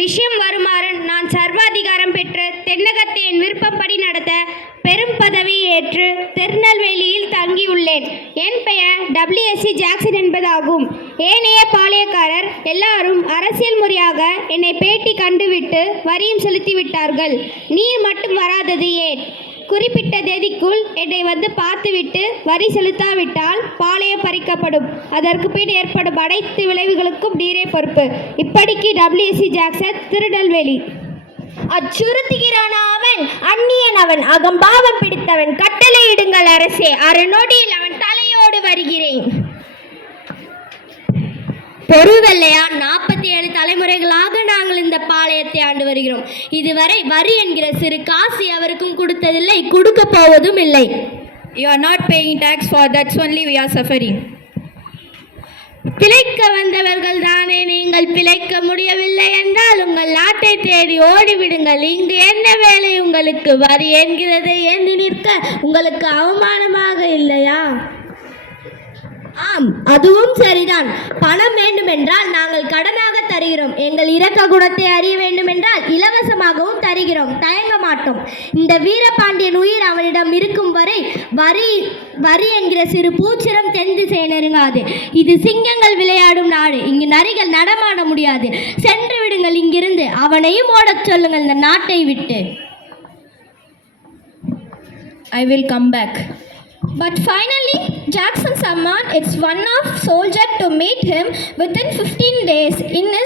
விஷயம் வருமாறு நான் சர்வாதிகாரம் பெற்று தென்னகத்தை என் விருப்பப்படி நடத்த பெரும் பதவியை ஏற்று திருநெல்வேலியில் தங்கியுள்ளேன். என் பெயர் WSC ஜாக்சன் என்பதாகும். ஏனைய பாளையக்காரர் எல்லாரும் அரசியல் முறையாக என்னை பேட்டி கண்டுவிட்டு வரியும் செலுத்திவிட்டார்கள். நீர் மட்டும் வராதது ஏன்? குறிப்பிட்ட தேதிக்குள் என்னை வந்து பார்த்துவிட்டு வரி செலுத்தாவிட்டால் பாளையம் பறிக்கப்படும். அதற்கு பின் ஏற்படும் அனைத்து விளைவுகளுக்கும் நீரே பொறுப்பு. இப்படிக்கு WSC ஜாக்சன், திருநெல்வேலி. அச்சுறுத்துகிறான் அவன், அந்நியன் அவன், அகம்பாவம் பிடித்தவன். கட்டளையிடுங்கள் அரசே, அரைநொடியில் அவன் தலையோடு வருகிறேன். பொறுவல்லையா, 47 தலைமுறைகளாக நாங்கள் இந்த பாளையத்தை ஆண்டு வருகிறோம். இதுவரை வரி என்கிற சிறு காசு அவருக்கும் கொடுத்ததில்லை, கொடுக்க போவதும் இல்லை. You are not paying tax, for that's only we are suffering. பிழைக்க வந்தவர்கள் தானே நீங்கள். பிழைக்க முடியவில்லை என்றால் உங்கள் நாட்டை தேடி ஓடிவிடுங்கள். இங்கு என்ன வேலை உங்களுக்கு? வரி என்கிறது எண்ணி நிற்க உங்களுக்கு அவமானமாக இல்லையா? ஆம், அதுவும் சரிதான். பணம் வேண்டுமென்றால் நாங்கள் கடனாக தருகிறோம். எங்கள் இரக்க குணத்தை அறிய வேண்டுமென்றால் இலவசமாகவும் தருகிறோம், தயங்க மாட்டோம். இந்த வீரபாண்டியன் உயிர் அவனிடம் இருக்கும் வரை வரி என்கிற சிறு பூச்சிரம் தென்திசை நெருங்காது. இது சிங்கங்கள் விளையாடும் நாடு, இங்கு நரிகள் நடமாட முடியாது. சென்று விடுங்கள் இங்கிருந்து. அவனையும் ஓடச் சொல்லுங்கள் இந்த நாட்டை விட்டு. I will come back. But finally, Jackson summoned its one-off soldier to meet him within 15 days in his